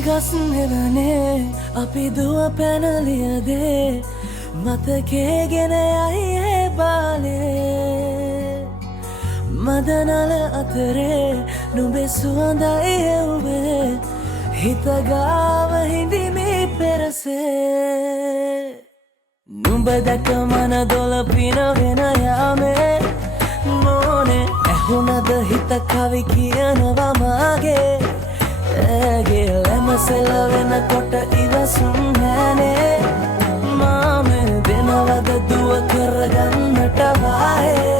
ගස් නෙවනේ අපි දුව පැනලියදේ මතකේ ගෙන යයි ඒ බාලේ මදනල අතරේ නුඹේ සුවඳයි එව්වේ හිත ගාව හිඳිමි පෙරසේ නුඹ දැක මන දොළ පිනවෙන යාමේ මොනේ ඇහුණද හිත කවි කියනවා මාගේ ඇගේ ලැමසෙල වෙනකොට ඉවසුම් නෑනේ මාමේ දෙනවද දුව කරගන්නට වායේ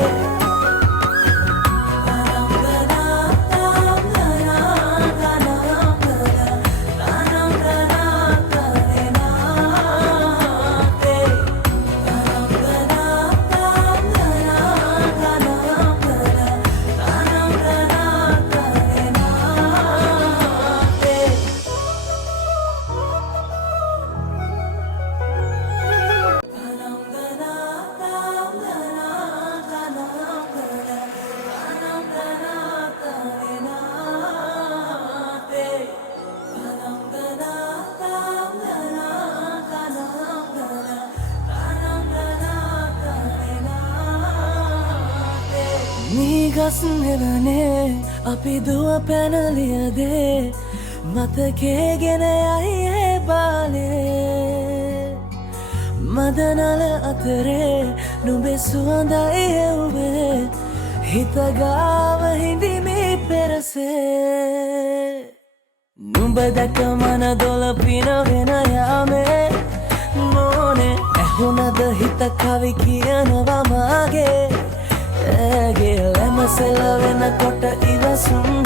ගස් නෙවනේ අපි දුව පැනලියදේ මතකේ ගෙන යයි ඒ බාලේ මදනල අතරේ නුඹේ සුවඳයි එව්වේ හිත ගාව හිඳිමි පෙරසේ නුඹ දැක මන දොළ පිනවෙන යාමේ මොනේ ඇහුණද හිත කවි කියනවා මාගේ ඇගේ ලැමසෙල වෙනකොට ඉවසුම්